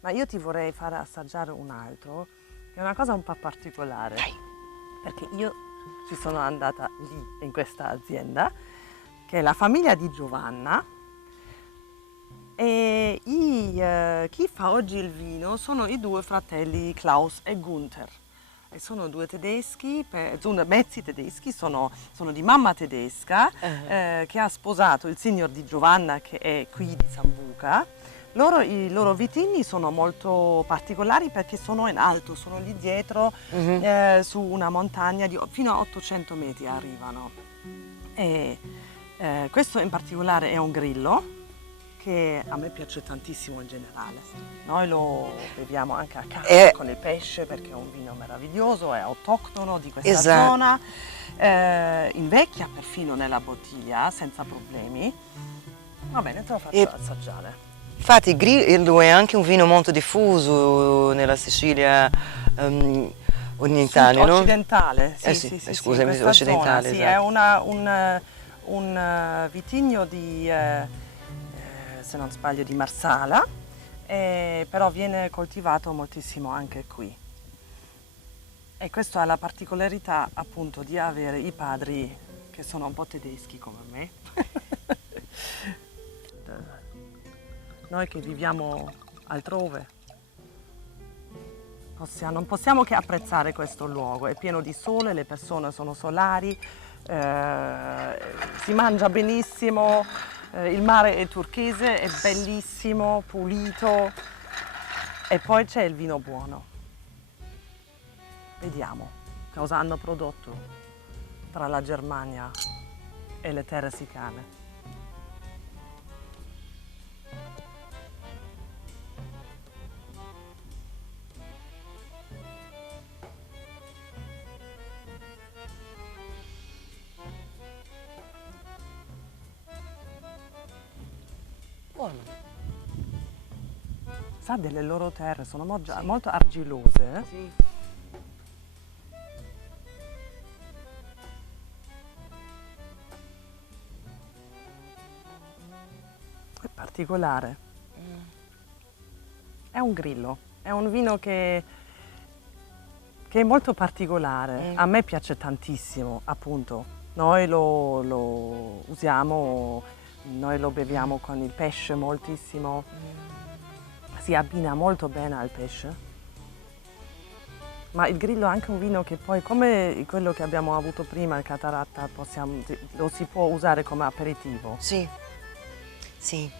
Ma io ti vorrei fare assaggiare un altro, che è una cosa un po' particolare. Dai. Perché io ci sono andata lì, in questa azienda, che è la famiglia di Giovanna. E chi fa oggi il vino sono i due fratelli Klaus e Gunther. E sono due tedeschi, sono mezzi tedeschi, sono di mamma tedesca che ha sposato il signor di Giovanna che è qui di Sambuca. I loro vitigni sono molto particolari perché sono in alto, sono lì dietro su una montagna fino a 800 metri arrivano. E, questo in particolare è un grillo che a me piace tantissimo in generale. Noi lo beviamo anche a casa con il pesce perché è un vino meraviglioso, è autoctono di questa zona, invecchia perfino nella bottiglia senza problemi. Va bene, te lo faccio assaggiare. Infatti il Grillo è anche un vino molto diffuso nella Sicilia orientale, no? Occidentale, sì, scusami, occidentale, zona, esatto. Sì, è un vitigno di, se non sbaglio, di Marsala, però viene coltivato moltissimo anche qui. E questo ha la particolarità appunto di avere i padri che sono un po' tedeschi come me. Noi che viviamo altrove non possiamo che apprezzare questo luogo, è pieno di sole, le persone sono solari, si mangia benissimo, il mare è turchese, è bellissimo, pulito e poi c'è il vino buono. Vediamo cosa hanno prodotto tra la Germania e le terre sicane. Sa delle loro terre, sono molto argillose. Sì. È particolare. È un grillo, è un vino che è molto particolare. A me piace tantissimo, appunto. Noi lo usiamo, noi lo beviamo con il pesce moltissimo. Si abbina molto bene al pesce. Ma il grillo è anche un vino che poi, come quello che abbiamo avuto prima, il Cataratta, lo si può usare come aperitivo. Sì, sì.